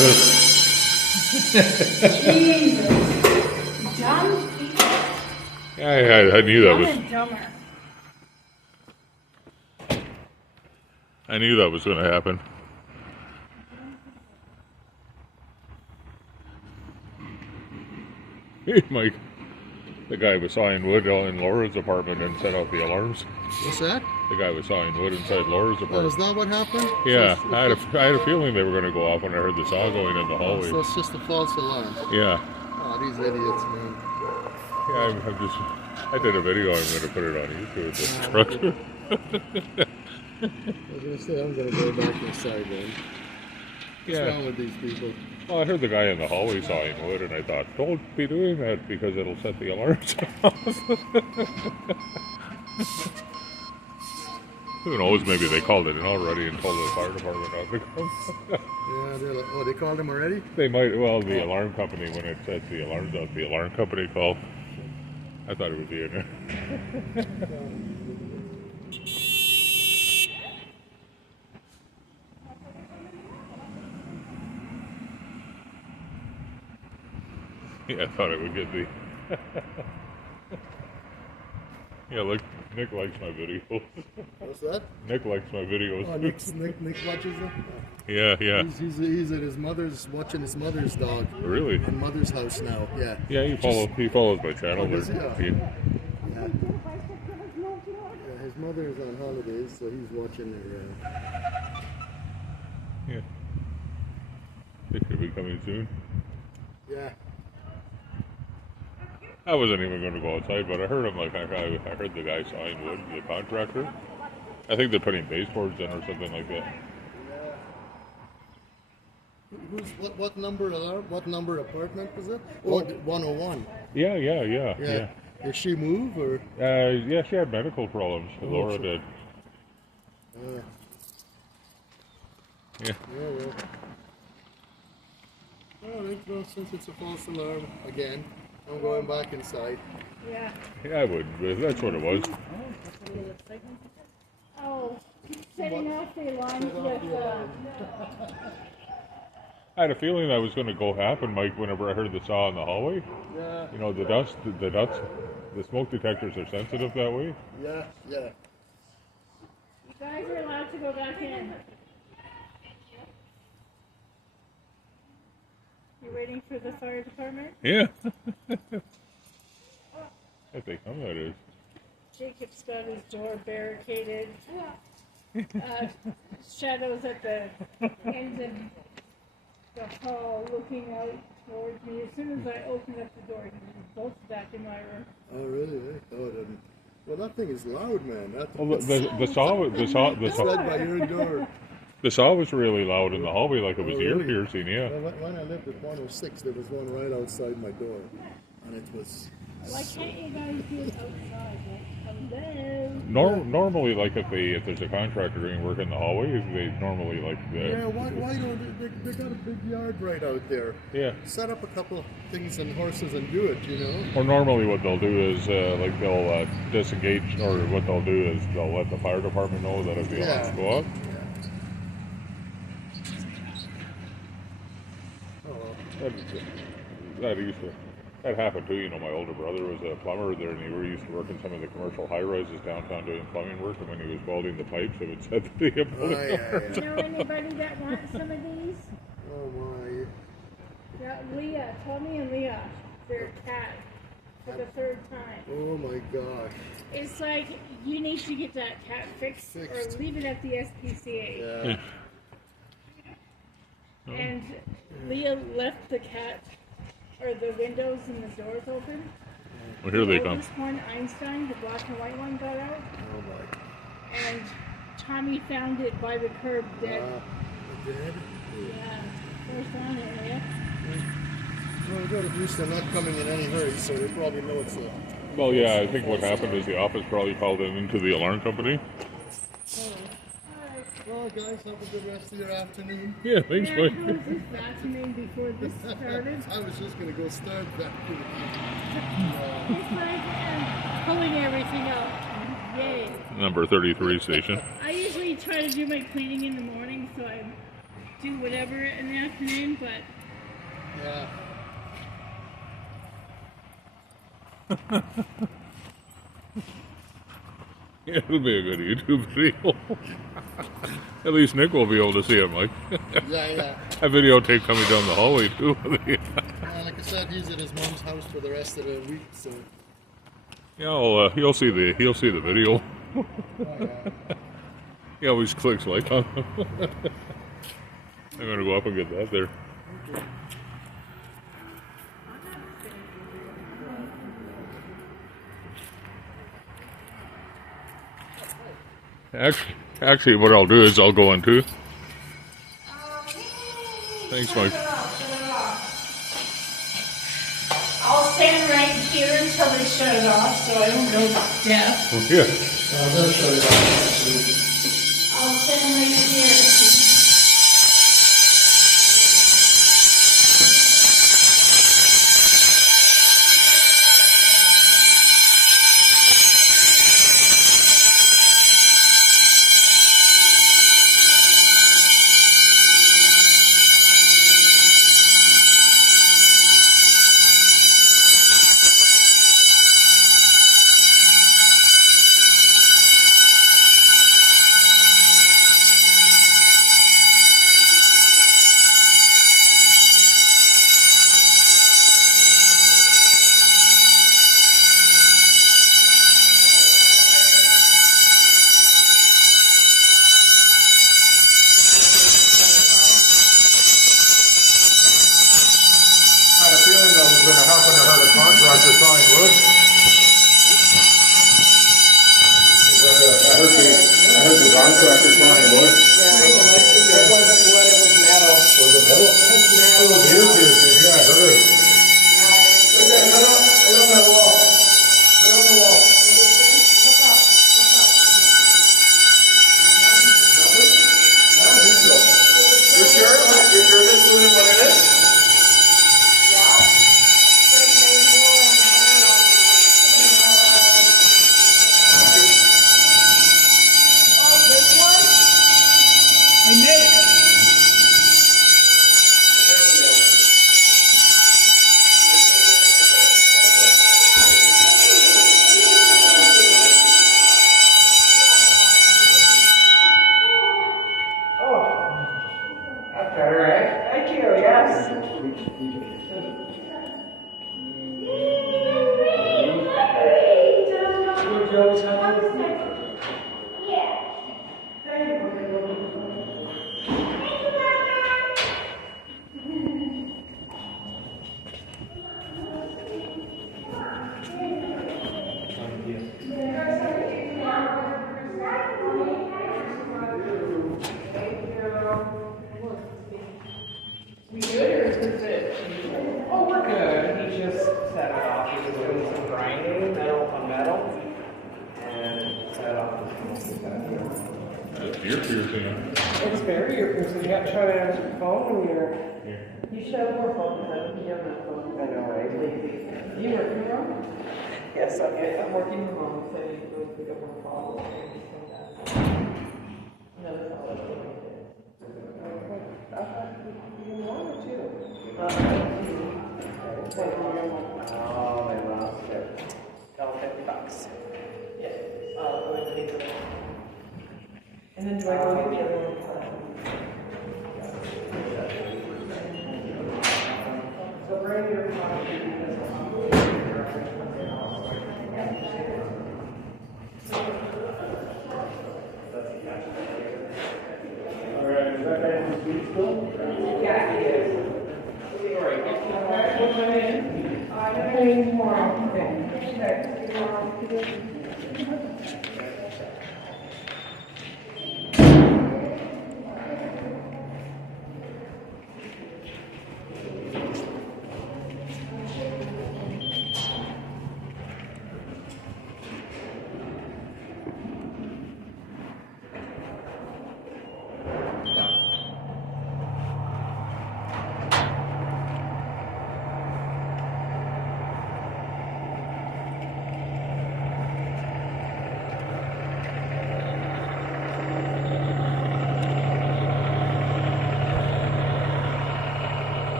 Jesus. Dumb people. I knew that was. Dumb and dumber. I knew that was going to happen. Hey, Mike. The guy was sawing wood in Laura's apartment and set out the alarms. What's that? The guy was sawing wood inside Laura's Oh, apartment. is that what happened? Yeah, So I had a feeling they were going to go off when I heard the saw going in the hallway. So it's just a false alarm. Yeah. Oh, these idiots, man. Yeah, I did a video. I'm going to put it on YouTube. The truck. I was going to say, I'm going to go back inside then. What's wrong with these people? Well, I heard the guy in the hallway sawing wood, and I thought, don't be doing that because it'll set the alarms off. Who knows, maybe they called it in already and told the fire department not to come. Yeah, they're like, oh, they called him already? They might, well, the alarm company, when it sets the alarms off, the alarm company called. I thought it would be in there. Yeah, I thought it would get the... Yeah, look, Nick likes my videos. What's that? Nick likes my videos. Oh, Nick watches them? Yeah. He's at his mother's, watching his mother's dog. Really? In mother's house now, yeah. Yeah, he follows my channel. Oh, does he? Yeah. Yeah, his mother is on holidays, so he's watching her. Yeah. It should be coming soon. Yeah. I wasn't even going to go outside, but I heard him. Like I heard the guy sawing wood, the contractor. I think they're putting baseboards in or something like that. What number alarm? What number apartment is it? Oh, 101. Yeah. Did she move or? Yeah, she had medical problems. Laura did. Yeah. Well. All right. Well, since it's a false alarm again, I'm going back inside. Yeah. Yeah, I would. That's what it was. Oh, setting off the alarms with. I had a feeling that was going to go happen, Mike, whenever I heard the saw in the hallway. Yeah. You know, the smoke detectors are sensitive that way. Yeah. You guys are allowed to go back in. You waiting for the fire department? Yeah. If they come, that is. Jacob's got his door barricaded. Shadows at the end of the hall looking out towards me. As soon as I opened up the door, he was both back in my room. Oh, really? Oh, it didn't. Well, that thing is loud, man. The saw by your door. The saw was really loud in the hallway, like it was ear piercing. Yeah. Well, when I lived at 106, there was one right outside my door, and it was. Why can't you guys do it outside? Hello. Normally, like if there's a contractor doing work in the hallway, they normally like. Yeah. Why don't they got a big yard right out there? Yeah. Set up a couple things and horses and do it, you know. Or normally, what they'll do is like they'll disengage, or what they'll do is they'll let the fire department know that if the alarms go up. That happened too. You know, my older brother was a plumber there, and he used to work in some of the commercial high rises downtown doing plumbing work. And when he was welding the pipes, it would set the You know anybody that wants some of these? Oh my! Yeah, Leah, Tommy and Leah, their cat for the third time. Oh my gosh! It's like you need to get that cat fixed. Or leave it at the SPCA. Yeah. And Leah left the cat, or the windows and the doors open. Well, here they come. This one, Einstein, the black and white one, got out. Oh my! And Tommy found it by the curb dead. Dead? Yeah. First on it, yeah. Well, good. At least they're not coming in any hurry, so they probably know it's a. Well, yeah, I think what happened is the office probably called in into the alarm company. Well, guys, have a good rest of your afternoon. Yeah, thanks, Mike. Mike. I was just vacuuming before this started. I was just going to go start vacuuming. It's like pulling everything out. Yay. Number 33 station. I usually try to do my cleaning in the morning, so I'm do whatever in the afternoon, but Yeah. Yeah, it'll be a good YouTube video. At least Nick will be able to see it, Mike. Yeah. I videotape coming down the hallway too. Yeah, like I said, he's at his mom's house for the rest of the week, so. Yeah, he'll see the video. Oh, yeah. He always clicks like on him. I'm gonna go up and get that there. Actually, what I'll do is I'll go in too. Thanks, Mike. I'll stand right here until they shut it off, so I don't go deaf. Yeah. They'll shut it off. I'll stand right here. It's very ear-piercing. You have to try to answer the phone when you're... You should have more phone because I think you have enough phone. I know, right? Lazy. You working from home? Yes, I'm working from home, so you can go pick up my call. Another call. You want or two? Oh, I lost it. $50. Yeah. And then do I go get the other one? So bring your Alright, is that guy in the suite still? Yeah, he is. All right, what's my name? I'm going to tomorrow. Okay.